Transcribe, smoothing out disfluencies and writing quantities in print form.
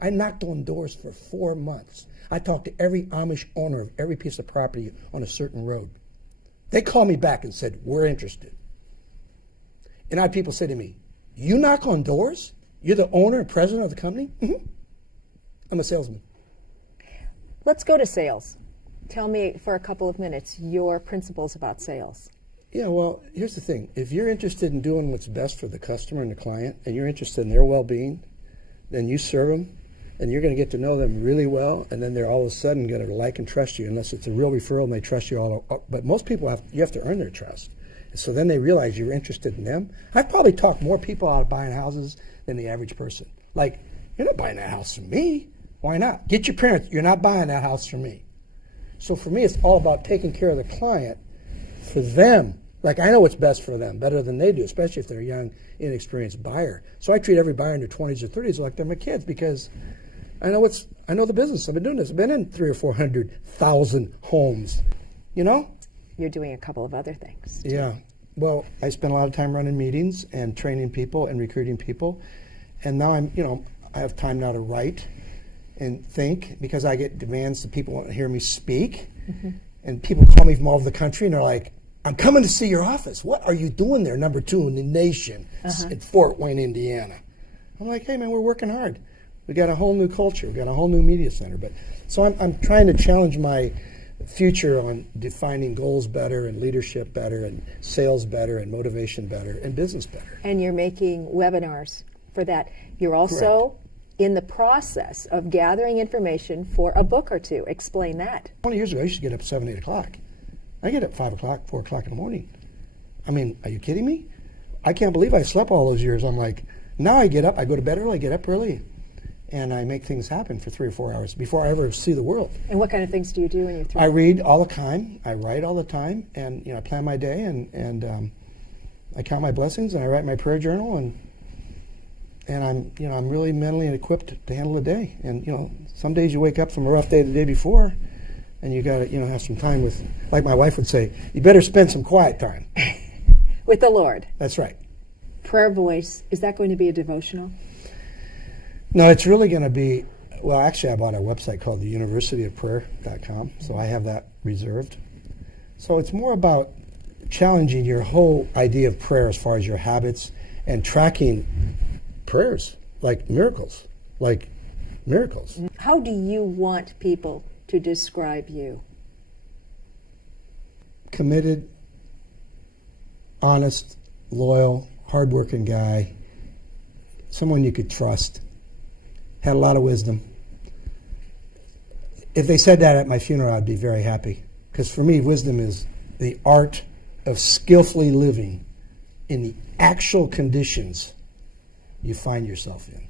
I knocked on doors for 4 months. I talked to every Amish owner of every piece of property on a certain road. They called me back and said, we're interested. And I had people say to me, you knock on doors? You're the owner and president of the company? Mm-hmm. I'm a salesman. Let's go to sales. Tell me for a couple of minutes your principles about sales. Yeah, well, here's the thing. If you're interested in doing what's best for the customer and the client, and you're interested in their well-being, then you serve them, and you're going to get to know them really well, and then they're all of a sudden going to like and trust you, unless it's a real referral and they trust you all. But most people, you have to earn their trust. So then they realize you're interested in them. I've probably talked more people out of buying houses than the average person. Like, you're not buying that house from me. Why not? Get your parents. You're not buying that house from me. So for me, it's all about taking care of the client for them. Like, I know what's best for them, better than they do, especially if they're a young, inexperienced buyer. So I treat every buyer in their 20s or 30s like they're my kids, because I know the business. I've been doing this. I've been in 300,000 or 400,000 homes, you know? You're doing a couple of other things, too. Yeah. Well, I spend a lot of time running meetings and training people and recruiting people. And now I have time now to write and think, because I get demands that people want to hear me speak. Mm-hmm. And people call me from all over the country and they're like, I'm coming to see your office. What are you doing there, number 2 in the nation in Fort Wayne, Indiana? I'm like, hey, man, we're working hard. We got a whole new culture. We got a whole new media center. So I'm trying to challenge my future on defining goals better and leadership better and sales better and motivation better and business better. And you're making webinars for that. You're also in the process of gathering information for a book or two. Explain that. 20 years ago, I used to get up 7, 8 o'clock. I get up 5 o'clock, 4 o'clock in the morning. I mean, are you kidding me? I can't believe I slept all those years. I'm like, now I get up, I go to bed early, I get up early, and I make things happen for 3 or 4 hours before I ever see the world. And what kind of things do you do when you're through? I read all the time, I write all the time, and I plan my day, and I count my blessings, and I write my prayer journal, and I'm really mentally equipped to handle the day. And some days you wake up from a rough day the day before, and you got to have some time with, like my wife would say, you better spend some quiet time with the Lord. That's right. Prayer Voice, is that going to be a devotional? No, it's really going to be, well, actually I bought a website called theuniversityofprayer.com, so I have that reserved. So it's more about challenging your whole idea of prayer as far as your habits and tracking prayers like miracles. How do you want people to describe you? Committed, honest, loyal, hardworking guy, someone you could trust, had a lot of wisdom. If they said that at my funeral, I'd be very happy, because for me, wisdom is the art of skillfully living in the actual conditions you find yourself in.